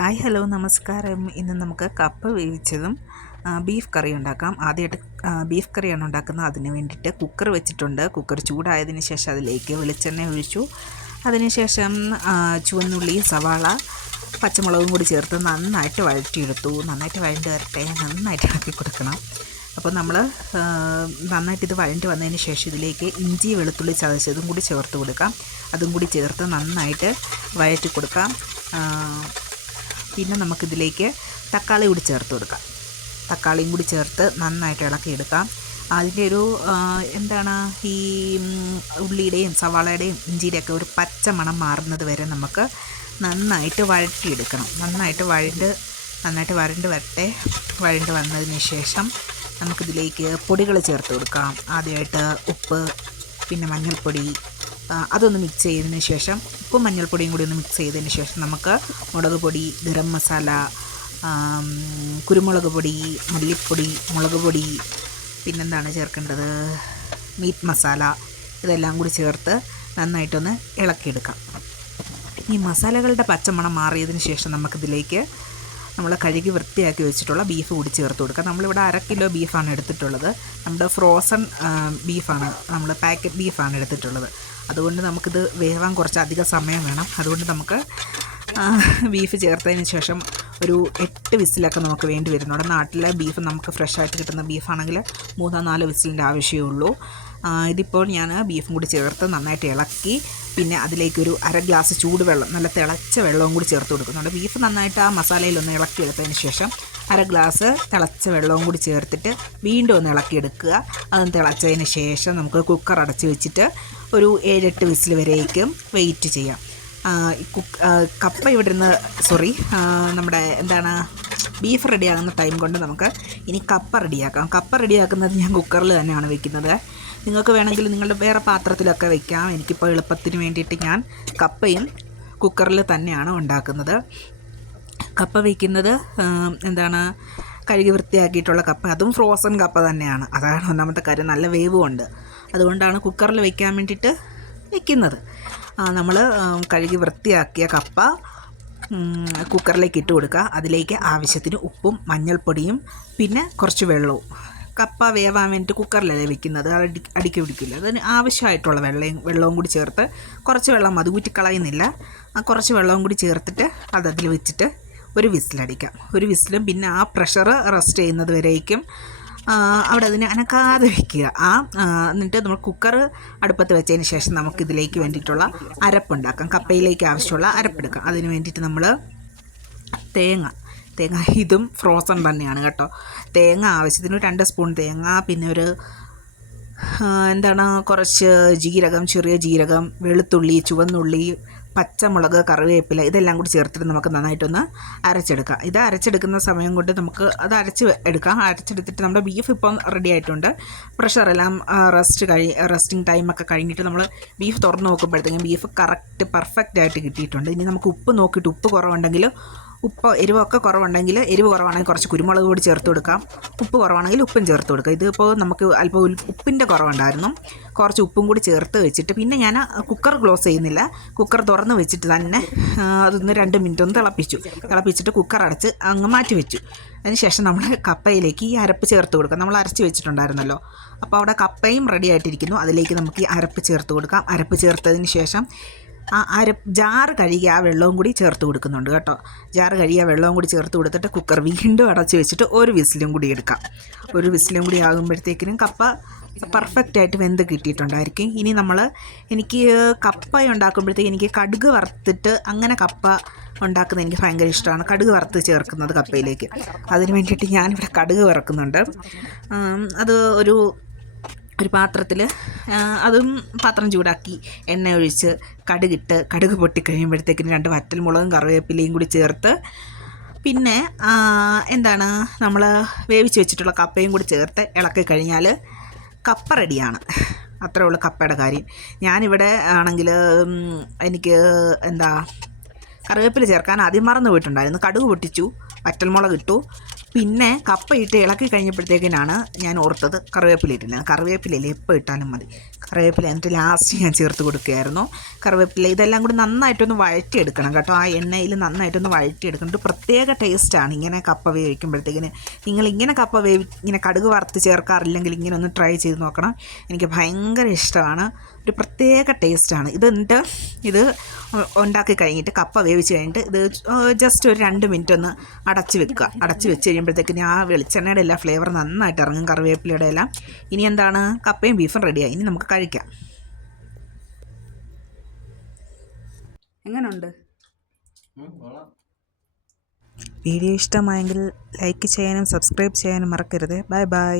Hi hello നമസ്കാരം. ഇന്ന് നമുക്ക് കപ്പ വേവിച്ചതും ബീഫ് കറി ഉണ്ടാക്കാം. ആദ്യമായിട്ട് ബീഫ് കറിയാണ് ഉണ്ടാക്കുന്നത്. അതിന് വേണ്ടിയിട്ട് കുക്കർ വെച്ചിട്ടുണ്ട്. കുക്കർ ചൂടായതിന് ശേഷം അതിലേക്ക് വെളിച്ചെണ്ണ ഒഴിച്ചു. അതിനുശേഷം ചുവന്നുള്ളി സവാള പച്ചമുളകും കൂടി ചേർത്ത് നന്നായിട്ട് വഴറ്റിയെടുത്തു. നന്നായിട്ട് വഴണ്ട് വരട്ടെ. നന്നായിട്ട് ഇളക്കി കൊടുക്കണം. അപ്പോൾ നമ്മൾ നന്നായിട്ട് ഇത് വഴണ്ട് വന്നതിന് ശേഷം ഇതിലേക്ക് ഇഞ്ചി വെളുത്തുള്ളി ചതച്ചതും കൂടി ചേർത്ത് കൊടുക്കാം. അതും കൂടി ചേർത്ത് നന്നായിട്ട് വഴറ്റി കൊടുക്കാം. പിന്നെ നമുക്കിതിലേക്ക് തക്കാളി കൂടി ചേർത്ത് കൊടുക്കാം. തക്കാളിയും കൂടി ചേർത്ത് നന്നായിട്ട് ഇളക്കിയെടുക്കാം. അതിന്റെ ഒരു എന്താണ് ഈ ഉള്ളിയുടെയും സവാളയുടെയും ഇഞ്ചിയുടെയൊക്കെ ഒരു പച്ച മണം മാറുന്നത് വരെ നമുക്ക് നന്നായിട്ട് വഴറ്റിയെടുക്കണം. നന്നായിട്ട് വഴണ്ട് നന്നായിട്ട് വരണ്ട് വരട്ടെ. വഴണ്ട് വന്നതിന് ശേഷം നമുക്കിതിലേക്ക് പൊടികൾ ചേർത്ത് കൊടുക്കാം. ആദ്യമായിട്ട് ഉപ്പ് പിന്നെ മഞ്ഞൾപ്പൊടി അതൊന്ന് മിക്സ് ചെയ്തതിന് ശേഷം ഉപ്പും മഞ്ഞൾപ്പൊടിയും കൂടി ഒന്ന് മിക്സ് ചെയ്തതിന് ശേഷം നമുക്ക് മുളക് പൊടി ഗരം മസാല കുരുമുളക് പൊടി മല്ലിപ്പൊടി മുളക് പൊടി പിന്നെന്താണ് ചേർക്കേണ്ടത്? മീറ്റ് മസാല ഇതെല്ലാം കൂടി ചേർത്ത് നന്നായിട്ടൊന്ന് ഇളക്കിയെടുക്കാം. ഈ മസാലകളുടെ പച്ചമണം മാറിയതിന് ശേഷം നമുക്കിതിലേക്ക് നമ്മൾ കഴുകി വൃത്തിയാക്കി വെച്ചിട്ടുള്ള ബീഫ് കൂടി ചേർത്ത് കൊടുക്കുക. നമ്മളിവിടെ അര കിലോ ബീഫാണ് എടുത്തിട്ടുള്ളത്. നമ്മുടെ ഫ്രോസൺ ബീഫാണ് നമ്മൾ പാക്കറ്റ് ബീഫാണ് എടുത്തിട്ടുള്ളത്. അതുകൊണ്ട് നമുക്കിത് വേവാൻ കുറച്ച് അധിക സമയം വേണം. അതുകൊണ്ട് നമുക്ക് ബീഫ് ചേർത്തതിന് ശേഷം ഒരു എട്ട് വിസിലൊക്കെ നമുക്ക് വേണ്ടി വരും നമ്മുടെ നാട്ടിലെ ബീഫ് നമുക്ക് ഫ്രഷായിട്ട് കിട്ടുന്ന ബീഫാണെങ്കിൽ മൂന്നോ നാലോ വിസിലിന്റെ ആവശ്യമേ ഉള്ളൂ ഇതിപ്പോൾ ഞാൻ ബീഫും കൂടി ചേർത്ത് നന്നായിട്ട് ഇളക്കി പിന്നെ അതിലേക്കൊരു അര ഗ്ലാസ് ചൂടുവെള്ളം നല്ല തിളച്ച വെള്ളവും കൂടി ചേർത്ത് കൊടുക്കുന്നുണ്ട്. ബീഫ് നന്നായിട്ട് ആ മസാലയിലൊന്ന് ഇളക്കിയെടുത്തതിന് ശേഷം അര ഗ്ലാസ് തിളച്ച വെള്ളവും കൂടി ചേർത്തിട്ട് വീണ്ടും ഒന്ന് ഇളക്കിയെടുക്കുക. അതൊന്ന് തിളച്ചതിന് ശേഷം നമുക്ക് കുക്കർ അടച്ച് വെച്ചിട്ട് ഒരു ഏഴെട്ട് വിസിൽ വരേക്കും വെയിറ്റ് ചെയ്യാം. കപ്പ ഇവിടെ നിന്ന് സോറി നമ്മുടെ എന്താണ് ബീഫ് റെഡിയാകുന്ന ടൈം കൊണ്ട് നമുക്ക് ഇനി കപ്പ റെഡിയാക്കാം കപ്പ റെഡിയാക്കുന്നത് ഞാൻ കുക്കറിൽ തന്നെയാണ് വെക്കുന്നത്. നിങ്ങൾക്ക് വേണമെങ്കിൽ നിങ്ങളുടെ വേറെ പാത്രത്തിലൊക്കെ വെക്കാം. എനിക്കിപ്പോൾ എളുപ്പത്തിന് വേണ്ടിയിട്ട് ഞാൻ കപ്പയും കുക്കറിൽ തന്നെയാണ് ഉണ്ടാക്കുന്നത്. കപ്പ വയ്ക്കുന്നത് എന്താണ് കഴുകി വൃത്തിയാക്കിയിട്ടുള്ള കപ്പ. അതും ഫ്രോസൺ കപ്പ തന്നെയാണ്. അതാണ് ഒന്നാമത്തെ കാര്യം. നല്ല വേവും ഉണ്ട് അതുകൊണ്ടാണ് കുക്കറിൽ വെക്കാൻ വേണ്ടിയിട്ട് വെക്കുന്നത്. നമ്മൾ കഴുകി വൃത്തിയാക്കിയ കപ്പ കുക്കറിലേക്ക് ഇട്ട് കൊടുക്കുക. അതിലേക്ക് ആവശ്യത്തിന് ഉപ്പും മഞ്ഞൾപ്പൊടിയും പിന്നെ കുറച്ച് വെള്ളവും. കപ്പ വേവാൻ വേണ്ടിയിട്ട് കുക്കറിലല്ലേ വെക്കുന്നത്? അത് അടി അടിക്ക് പിടിക്കില്ല അതിന് ആവശ്യമായിട്ടുള്ള വെള്ളയും വെള്ളവും കൂടി ചേർത്ത് കുറച്ച് വെള്ളം മതി. ഊറ്റിക്കളയുന്നില്ല ആ കുറച്ച് വെള്ളവും കൂടി ചേർത്തിട്ട് അത് അതിൽ വെച്ചിട്ട് ഒരു വിസിലടിക്കാം. ഒരു വിസിലും പിന്നെ ആ പ്രഷർ റെസ്റ്റ് ചെയ്യുന്നത് വരേക്കും. അവിടെ അതിനെ അനക്കാതെ വെക്കുക. ആ ആ, എന്നിട്ട് നമ്മൾ കുക്കർ അടുപ്പത്ത് വെച്ചതിന് ശേഷം നമുക്കിതിലേക്ക് വേണ്ടിയിട്ടുള്ള അരപ്പുണ്ടാക്കാം കപ്പയിലേക്ക് ആവശ്യമുള്ള അരപ്പെടുക്കാം അതിന് വേണ്ടിയിട്ട് നമ്മൾ തേങ്ങ തേങ്ങ. ഇതും ഫ്രോസൺ തന്നെയാണ് കേട്ടോ. തേങ്ങ ആവശ്യത്തിന് രണ്ട് സ്പൂൺ തേങ്ങ പിന്നെ ഒരു എന്താണ് കുറച്ച് ജീരകം ചെറിയ ജീരകം വെളുത്തുള്ളി ചുവന്നുള്ളി പച്ചമുളക് കറിവേപ്പില ഇതെല്ലാം കൂടി ചേർത്തിട്ട് നമുക്ക് നന്നായിട്ടൊന്ന് അരച്ചെടുക്കാം. ഇത് അരച്ചെടുക്കുന്ന സമയം കൊണ്ട് നമുക്ക് അത് അരച്ച് എടുക്കാം. അരച്ചെടുത്തിട്ട് നമ്മുടെ ബീഫ് ഇപ്പം റെഡി ആയിട്ടുണ്ട്. പ്രഷറെല്ലാം റെസ്റ്റ് കഴി റെസ്റ്റിംഗ് ടൈമൊക്കെ കഴിഞ്ഞിട്ട് നമ്മൾ ബീഫ് തുറന്ന് നോക്കുമ്പോഴത്തേക്കും ബീഫ് കറക്റ്റ് പെർഫെക്റ്റ് ആയിട്ട് കിട്ടിയിട്ടുണ്ട്. ഇനി നമുക്ക് ഉപ്പ് നോക്കിയിട്ട് ഉപ്പ് കുറവുണ്ടെങ്കിൽ ഉപ്പ് എരിവൊക്കെ കുറവുണ്ടെങ്കിൽ എരിവ് കുറവാണെങ്കിൽ കുറച്ച് കുരുമുളക് കൂടി ചേർത്ത് കൊടുക്കാം. ഉപ്പ് കുറവാണെങ്കിൽ ഉപ്പും ചേർത്ത് കൊടുക്കാം. ഇതിപ്പോൾ നമുക്ക് അല്പം ഉപ്പിന്റെ കുറവുണ്ടായിരുന്നു. കുറച്ച് ഉപ്പും കൂടി ചേർത്ത് വെച്ചിട്ട് പിന്നെ ഞാൻ കുക്കർ ക്ലോസ് ചെയ്യുന്നില്ല. കുക്കർ തുറന്ന് വെച്ചിട്ട് തന്നെ അതൊന്ന് രണ്ട് മിനിറ്റ് ഒന്ന് തിളപ്പിച്ചു. തിളപ്പിച്ചിട്ട് കുക്കർ അടച്ച് അങ്ങ് മാറ്റി വെച്ചു. അതിനുശേഷം നമ്മൾ കപ്പയിലേക്ക് ഈ അരപ്പ് ചേർത്ത് കൊടുക്കാം. നമ്മൾ അരച്ച് വെച്ചിട്ടുണ്ടായിരുന്നല്ലോ. അപ്പോൾ അവിടെ കപ്പയും റെഡി ആയിട്ടിരിക്കുന്നു. അതിലേക്ക് നമുക്ക് ഈ അരപ്പ് ചേർത്ത് കൊടുക്കാം. അരപ്പ് ചേർത്തതിന് ശേഷം ആ അര ജാറ് കഴുകി ആ വെള്ളവും കൂടി ചേർത്ത് കൊടുക്കുന്നുണ്ട് കേട്ടോ. ജാറ് കഴുകി ആ വെള്ളവും കൂടി ചേർത്ത് കൊടുത്തിട്ട് കുക്കർ വീണ്ടും അടച്ച് വെച്ചിട്ട് ഒരു വിസിലും കൂടി എടുക്കാം. ഒരു വിസിലും കൂടി ആകുമ്പോഴത്തേക്കിനും കപ്പ പെർഫെക്റ്റ് ആയിട്ട് വെന്ത് കിട്ടിയിട്ടുണ്ടായിരിക്കും. ഇനി നമ്മൾ എനിക്ക് കപ്പ ഉണ്ടാക്കുമ്പോഴത്തേക്ക് എനിക്ക് കടുക് വറുത്തിട്ട് അങ്ങനെ കപ്പ ഉണ്ടാക്കുന്നത് എനിക്ക് ഭയങ്കര ഇഷ്ടമാണ്. കടുക് വറുത്ത് ചേർക്കുന്നത് കപ്പയിലേക്ക്. അതിന് വേണ്ടിയിട്ട് ഞാനിവിടെ കടുക് വറക്കുന്നുണ്ട്. അത് ഒരു ഒരു പാത്രത്തിൽ അതും പാത്രം ചൂടാക്കി എണ്ണ ഒഴിച്ച് കടുകിട്ട് കടുക് പൊട്ടിക്കഴിയുമ്പോഴത്തേക്കിന് രണ്ട് വറ്റൽ മുളകും കറിവേപ്പിലയും കൂടി ചേർത്ത് പിന്നെ എന്താണ് നമ്മൾ വേവിച്ച് വെച്ചിട്ടുള്ള കപ്പയും കൂടി ചേർത്ത് ഇളക്കി കഴിഞ്ഞാൽ കപ്പ റെഡിയാണ്. അത്രേ ഉള്ളൂ കപ്പയുടെ കാര്യം. ഞാനിവിടെ ആണെങ്കിൽ എനിക്ക് എന്താ കറിവേപ്പില ചേർക്കാൻ ആദ്യം മറന്നു പോയിട്ടുണ്ടായിരുന്നു കടുക് പൊട്ടിച്ചു വറ്റൽമുളക് ഇട്ടു പിന്നെ കപ്പ ഇട്ട് ഇളക്കി കഴിഞ്ഞപ്പോഴത്തേക്കിനാണ് ഞാൻ ഓർത്തത് കറിവേപ്പില ഇട്ടില്ല കറിവേപ്പിലയിൽ എപ്പോൾ ഇട്ടാലും മതി. കറിവേപ്പില എന്നിട്ട് ലാസ്റ്റ് ഞാൻ ചേർത്ത് കൊടുക്കുകയായിരുന്നു. കറിവേപ്പില ഇതെല്ലാം കൂടി നന്നായിട്ടൊന്ന് വഴറ്റിയെടുക്കണം കേട്ടോ. ആ എണ്ണയിൽ നന്നായിട്ടൊന്ന് വഴറ്റിയെടുക്കണം. പ്രത്യേക ടേസ്റ്റാണ് ഇങ്ങനെ കപ്പ വേവിക്കുമ്പോഴത്തേക്കിന്. നിങ്ങൾ ഇങ്ങനെ കപ്പ വേവി ഇങ്ങനെ കടുക് വറുത്ത് ചേർക്കാറില്ലെങ്കിൽ ഇങ്ങനെ ഒന്ന് ട്രൈ ചെയ്ത് നോക്കണം. എനിക്ക് ഭയങ്കര ഇഷ്ടമാണ്. ഒരു പ്രത്യേക ടേസ്റ്റാണ്. ഇത് എന്നിട്ട് ഇത് ഉണ്ടാക്കി കഴിഞ്ഞിട്ട് കപ്പ വേവിച്ച് കഴിഞ്ഞിട്ട് ഇത് ജസ്റ്റ് ഒരു രണ്ട് മിനിറ്റ് ഒന്ന് അടച്ച് വെക്കുക. അടച്ച് വെച്ച് കഴിയുമ്പോഴത്തേക്കിന് ആ വെളിച്ചെണ്ണയുടെ എല്ലാ ഫ്ലേവർ നന്നായിട്ട് ഇറങ്ങും. കറിവേപ്പിലയുടെ എല്ലാം. ഇനി എന്താണ്? കപ്പയും ബീഫും റെഡിയായി ഇനി നമുക്ക് കഴിക്കാം. എങ്ങനെയുണ്ട് വീഡിയോ ഇഷ്ടമായെങ്കിൽ ലൈക്ക് ചെയ്യാനും സബ്സ്ക്രൈബ് ചെയ്യാനും മറക്കരുത്. Bye bye